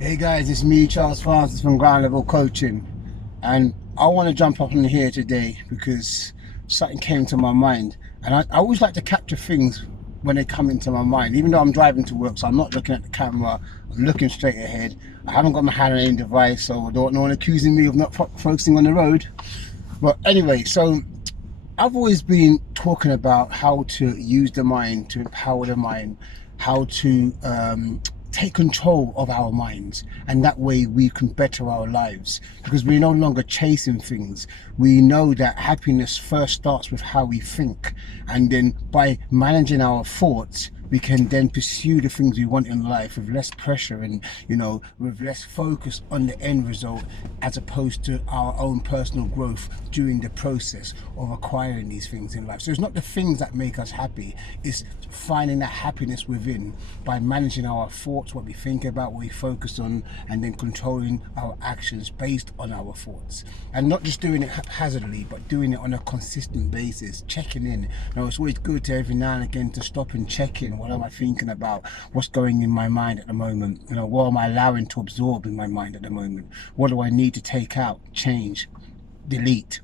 Hey guys, it's me, Charles Francis from Ground Level Coaching, and I want to jump up in here today because something came to my mind, and I always like to capture things when they come into my mind, even though I'm driving to work, so I'm not looking at the camera, I'm looking straight ahead. I haven't got my hand on any device, so don't no one accusing me of not focusing on the road. But anyway, so I've always been talking about how to use the mind, to empower the mind, how to take control of our minds, and that way we can better our lives because we're no longer chasing things. We know that happiness first starts with how we think, and then by managing our thoughts, we can then pursue the things we want in life with less pressure and with less focus on the end result, as opposed to our own personal growth during the process of acquiring these things in life. So it's not the things that make us happy, it's finding that happiness within by managing our thoughts, what we think about, what we focus on, and then controlling our actions based on our thoughts, and not just doing it haphazardly but doing it on a consistent basis, checking in. It's always good to every now and again to stop and check in. What am I thinking about? What's going in my mind at the moment? What am I allowing to absorb in my mind at the moment? What do I need to take out, change, delete,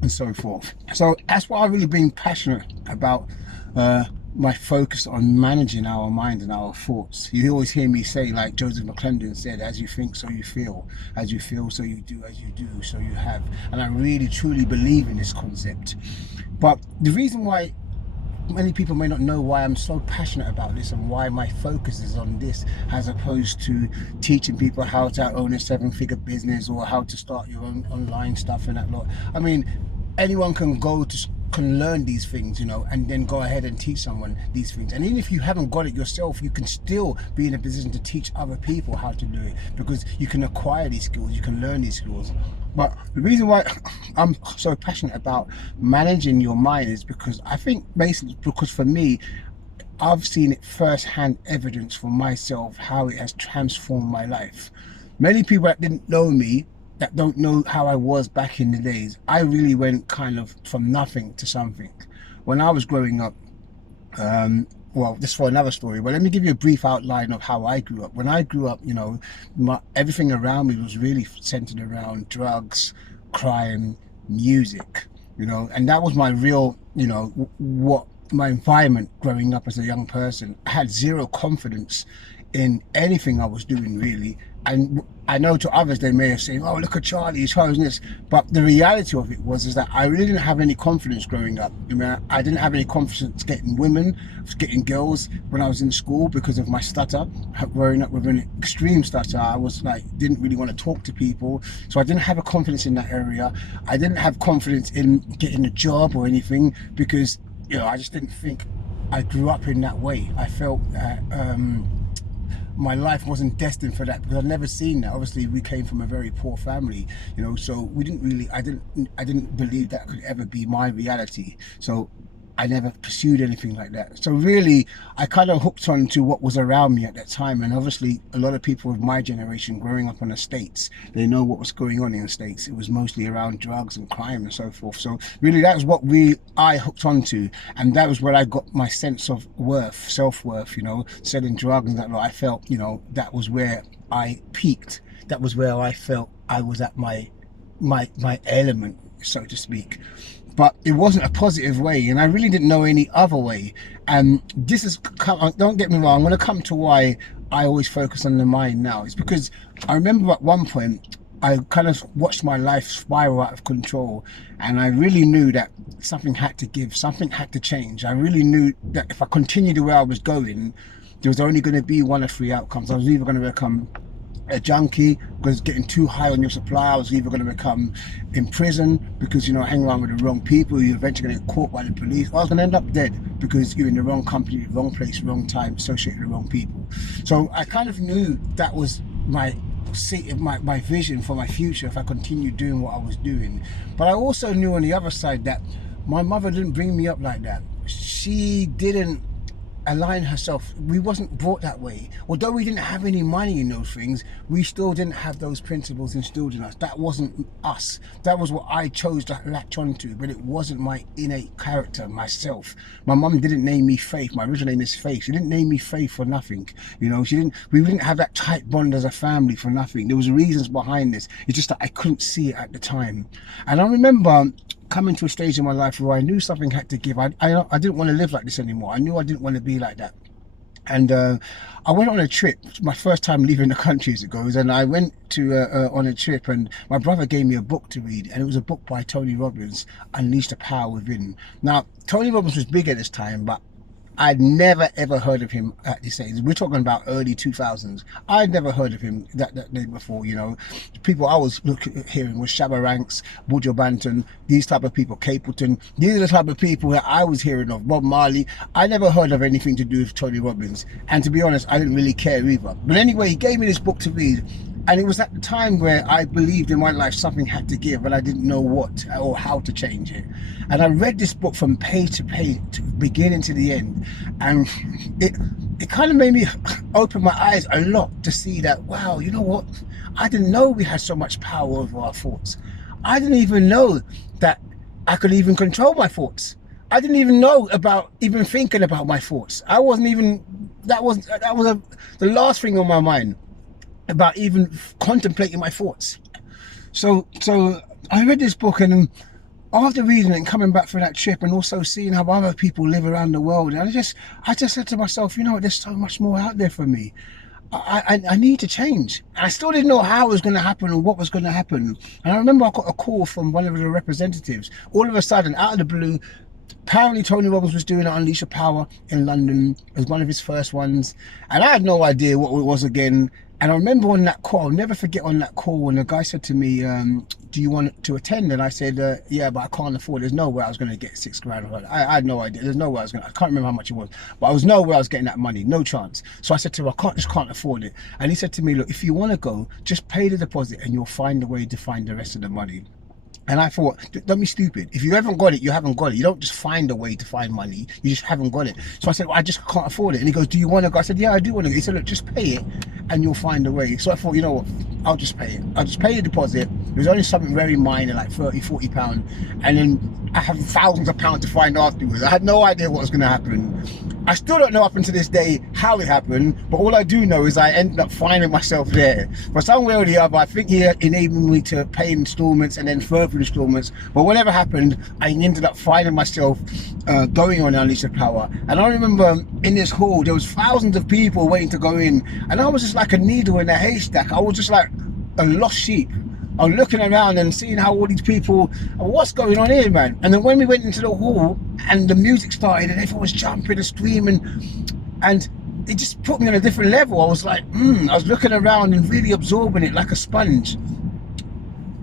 and so forth? So that's what I've really been passionate about. My focus on managing our mind and our thoughts. You always hear me say, like Joseph McClendon said, as you think, so you feel. As you feel, so you do. As you do, so you have. And I really, truly believe in this concept. But the reason why many people may not know why I'm so passionate about this and why my focus is on this, as opposed to teaching people how to own a seven-figure business or how to start your own online stuff and that lot. I mean, anyone can learn these things, and then go ahead and teach someone these things. And even if you haven't got it yourself, you can still be in a position to teach other people how to do it, because you can acquire these skills, you can learn these skills. But the reason why I'm so passionate about managing your mind is because I think basically because for me, I've seen it first-hand evidence for myself how it has transformed my life. Many people that didn't know me, that don't know how I was back in the days, I really went kind of from nothing to something. When I was growing up, well, this is for another story, but let me give you a brief outline of how I grew up. When I grew up, everything around me was really centered around drugs, crime, music, and that was my real, what my environment growing up as a young person. I had zero confidence in anything I was doing, really. And I know to others they may have said, "Oh, look at Charlie, he's trying this," but the reality of it is that I really didn't have any confidence growing up. I didn't have any confidence getting women, getting girls when I was in school because of my stutter. Growing up with an extreme stutter, I was like, didn't really want to talk to people, so I didn't have a confidence in that area. I didn't have confidence in getting a job or anything because I just didn't think I grew up in that way. I felt that my life wasn't destined for that because I'd never seen that. Obviously, we came from a very poor family, so we didn't really. I didn't believe that could ever be my reality. So I never pursued anything like that. So really, I kind of hooked on to what was around me at that time. And obviously, a lot of people of my generation growing up in the States, they know what was going on in the States. It was mostly around drugs and crime and so forth. So really, that was what I hooked on to. And that was where I got my sense of worth, self-worth, selling drugs and that lot. I felt, that was where I peaked. That was where I felt I was at my element, so to speak. But it wasn't a positive way, and I really didn't know any other way. And this is, don't get me wrong, I'm going to come to why I always focus on the mind now. It's because I remember at one point I kind of watched my life spiral out of control, and I really knew that something had to give, something had to change. I really knew that if I continued the way I was going, there was only going to be one of three outcomes. I was either going to become a junkie because getting too high on your supply. I was either going to become in prison because hang around with the wrong people, you're eventually going to get caught by the police, or I was going to end up dead because you're in the wrong company, wrong place, wrong time, associated with the wrong people. So I kind of knew that was my vision for my future if I continued doing what I was doing. But I also knew on the other side that my mother didn't bring me up like that. She didn't align herself. We wasn't brought that way. Although we didn't have any money in those things, we still didn't have those principles instilled in us. That wasn't us. That was what I chose to latch onto, but it wasn't my innate character, myself. My mum didn't name me Faith. My original name is Faith. She didn't name me Faith for nothing. You know, we didn't have that tight bond as a family for nothing. There was reasons behind this. It's just that I couldn't see it at the time. And I remember coming to a stage in my life where I knew something had to give. I didn't want to live like this anymore. I knew I didn't want to be like that. And I went on a trip, my first time leaving the country as it goes, and I went to on a trip, and my brother gave me a book to read, and it was a book by Tony Robbins, Unleash the Power Within. Now, Tony Robbins was big at this time, but I'd never ever heard of him at this age. We're talking about early 2000s. I'd never heard of him that day before, you know. The people I was hearing was Shabba Ranks, Buju Banton, these type of people, Capleton. These are the type of people that I was hearing of, Bob Marley. I never heard of anything to do with Tony Robbins. And to be honest, I didn't really care either. But anyway, he gave me this book to read. And it was at the time where I believed in my life something had to give, but I didn't know what or how to change it. And I read this book from page to page, to beginning to the end. And it kind of made me open my eyes a lot to see that, wow, you know what? I didn't know we had so much power over our thoughts. I didn't even know that I could even control my thoughts. I didn't even know about even thinking about my thoughts. I wasn't even, that was the last thing on my mind, about even contemplating my thoughts. So I read this book, and after reading it and coming back from that trip, and also seeing how other people live around the world, and I just said to myself, you know what, there's so much more out there for me. I need to change. And I still didn't know how it was going to happen or what was going to happen. And I remember I got a call from one of the representatives. All of a sudden, out of the blue, apparently Tony Robbins was doing Unleash Your Power in London. It was one of his first ones. And I had no idea what it was again. And I remember on that call, I'll never forget on that call, when the guy said to me, do you want to attend? And I said, yeah, but I can't afford it. There's no way I was going to get $6,000. I had no idea. There's no way I was going to, I can't remember how much it was, but I was no way I was getting that money, no chance. So I said to him, I just can't afford it. And he said to me, look, if you want to go, just pay the deposit and you'll find a way to find the rest of the money. And I thought, don't be stupid. If you haven't got it, you haven't got it. You don't just find a way to find money. You just haven't got it. So I said, well, I just can't afford it. And he goes, do you want to go? I said, yeah, I do want to go. He said, look, just pay it and you'll find a way. So I thought, you know what, I'll just pay it. I'll just pay the deposit. It was only something very minor, like 30, 40 pounds. And then I have thousands of pounds to find afterwards. I had no idea what was going to happen. I still don't know up until this day how it happened, but all I do know is I ended up finding myself there. For some way or the other, I think he enabled me to pay installments and then further installments. But whatever happened, I ended up finding myself going on Unleash the Power. And I remember in this hall, there was thousands of people waiting to go in. And I was just like a needle in a haystack. I was just like a lost sheep. I was looking around and seeing how all these people, what's going on here, man? And then when we went into the hall and the music started and everyone was jumping and screaming, and it just put me on a different level. I was like, I was looking around and really absorbing it like a sponge.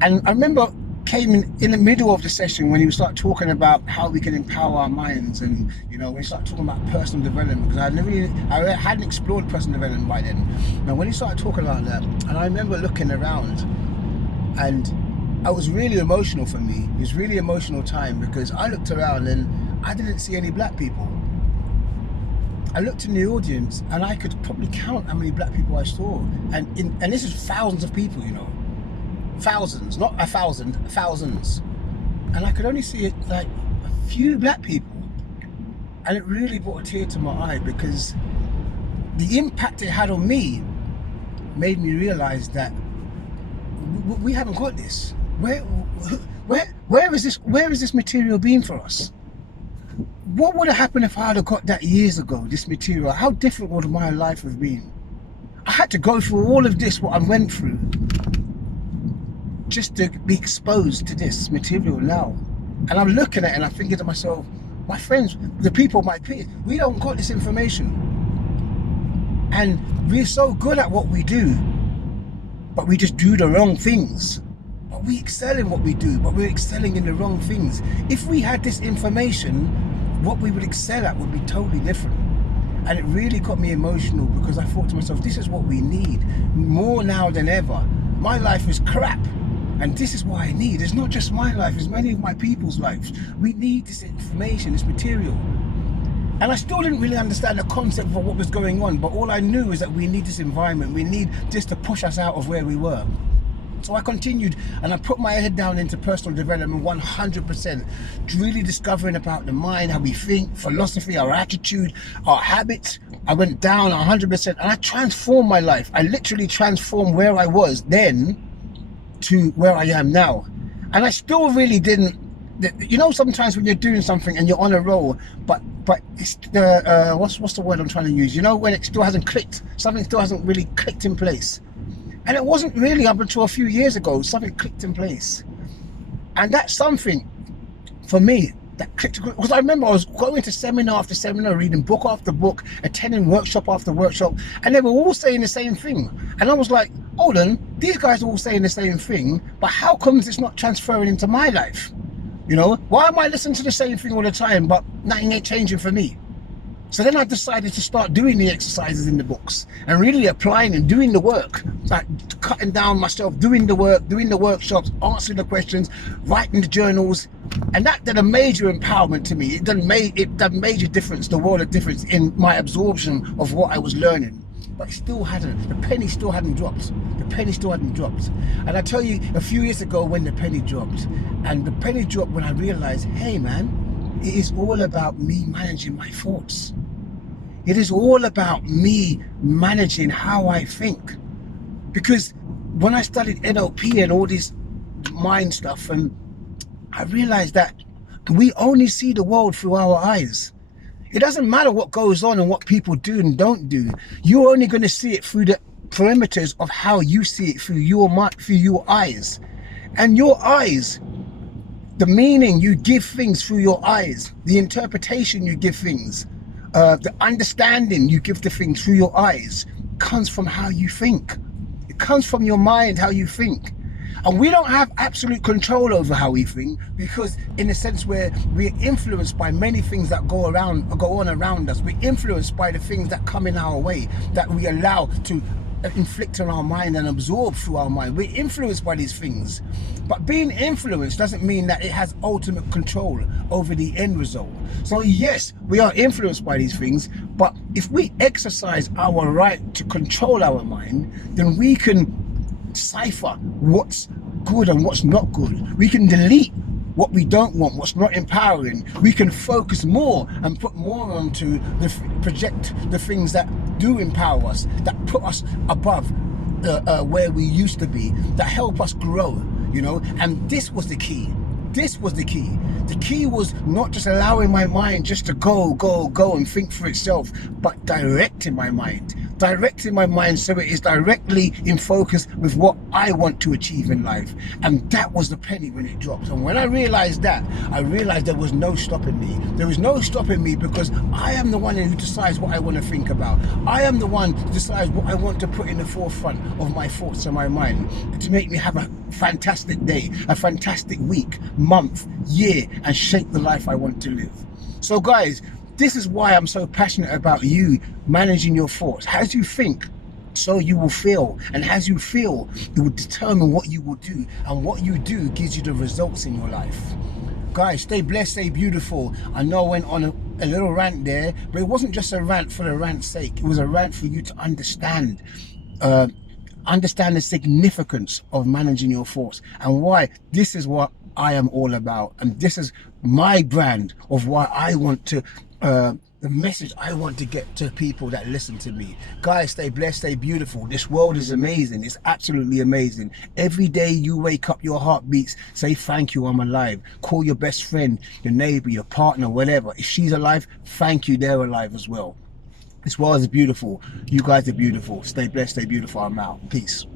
And I remember came in the middle of the session when he started talking about how we can empower our minds, and you know, when he started talking about personal development, because I hadn't explored personal development by then. Now when he started talking about that, and I remember looking around, and it was really emotional for me. It was really emotional time, because I looked around and I didn't see any black people. I looked in the audience and I could probably count how many black people I saw, and this is thousands of people, you know, thousands, not 1,000, thousands, and I could only see it like a few black people, and it really brought a tear to my eye, because the impact it had on me made me realize that we haven't got this. Where is this material been for us? What would have happened if I had got that years ago, this material? How different would my life have been? I had to go through all of this, what I went through, just to be exposed to this material now. And I'm looking at it and I'm thinking to myself, my friends, the people, my peers, we don't got this information. And we're so good at what we do, but we just do the wrong things. But we excel in what we do, but we're excelling in the wrong things. If we had this information, what we would excel at would be totally different. And it really got me emotional, because I thought to myself, this is what we need more now than ever. My life is crap, and this is what I need. It's not just my life, it's many of my people's lives. We need this information, this material. And I still didn't really understand the concept of what was going on, but all I knew is that we need this environment, we need this to push us out of where we were. So I continued and I put my head down into personal development 100%, really discovering about the mind, how we think, philosophy, our attitude, our habits. I went down 100% and I transformed my life. I literally transformed where I was then to where I am now. And I still really didn't, you know, sometimes when you're doing something and you're on a roll, but it's the, what's the word I'm trying to use? You know, when it still hasn't clicked, something still hasn't really clicked in place. And it wasn't really up until a few years ago, something clicked in place. And that's something, for me, that clicked. Because I remember I was going to seminar after seminar, reading book after book, attending workshop after workshop, and they were all saying the same thing. And I was like, hold on, these guys are all saying the same thing, but how comes it's not transferring into my life? You know, why am I listening to the same thing all the time, but nothing ain't changing for me? So then I decided to start doing the exercises in the books and really applying and doing the work, like cutting down myself, doing the work, doing the workshops, answering the questions, writing the journals. And that did a major empowerment to me. It done major difference, the world of difference in my absorption of what I was learning. But it still hadn't, the penny still hadn't dropped. The penny still hadn't dropped. And I tell you, a few years ago when the penny dropped, and the penny dropped when I realized, hey man, it is all about me managing my thoughts. It is all about me managing how I think. Because when I studied NLP and all this mind stuff, and I realized that we only see the world through our eyes. It doesn't matter what goes on and what people do and don't do. You're only going to see it through the perimeters of how you see it through your eyes. And your eyes, the meaning you give things through your eyes, the interpretation you give things, the understanding you give to things through your eyes comes from how you think. It comes from your mind, how you think. And we don't have absolute control over how we think, because in a sense where we're influenced by many things that go on around us. We're influenced by the things that come in our way, that we allow to inflict on our mind and absorb through our mind. We're influenced by these things. But being influenced doesn't mean that it has ultimate control over the end result. So yes, we are influenced by these things, but if we exercise our right to control our mind, then we can decipher what's good and what's not good. We can delete what we don't want, what's not empowering. We can focus more and put more onto project the things that do empower us, that put us above where we used to be, that help us grow, you know. And this was the key. This was the key. The key was not just allowing my mind just to go and think for itself, but directing my mind so it is directly in focus with what I want to achieve in life. And that was the penny when it dropped. And when I realized that, I realized there was no stopping me. There was no stopping me, because I am the one who decides what I want to think about. I am the one who decides what I want to put in the forefront of my thoughts and my mind to make me have a fantastic day, a fantastic week, month, year, and shape the life I want to live. So guys, this is why I'm so passionate about you managing your thoughts. As you think, so you will feel, and as you feel, it will determine what you will do, and what you do gives you the results in your life. Guys, stay blessed, stay beautiful. I know I went on a little rant there, but it wasn't just a rant for the rant's sake. It was a rant for you to understand the significance of managing your thoughts, and why this is what I am all about, and this is my brand of why I want to the message I want to get to people that listen to me. Guys, stay blessed, stay beautiful. This world is amazing. It's absolutely amazing. Every day you wake up, your heart beats. Say thank you, I'm alive. Call your best friend, your neighbor, your partner, whatever. If she's alive, thank you, they're alive as well. This world is beautiful. You guys are beautiful. Stay blessed, stay beautiful. I'm out. Peace.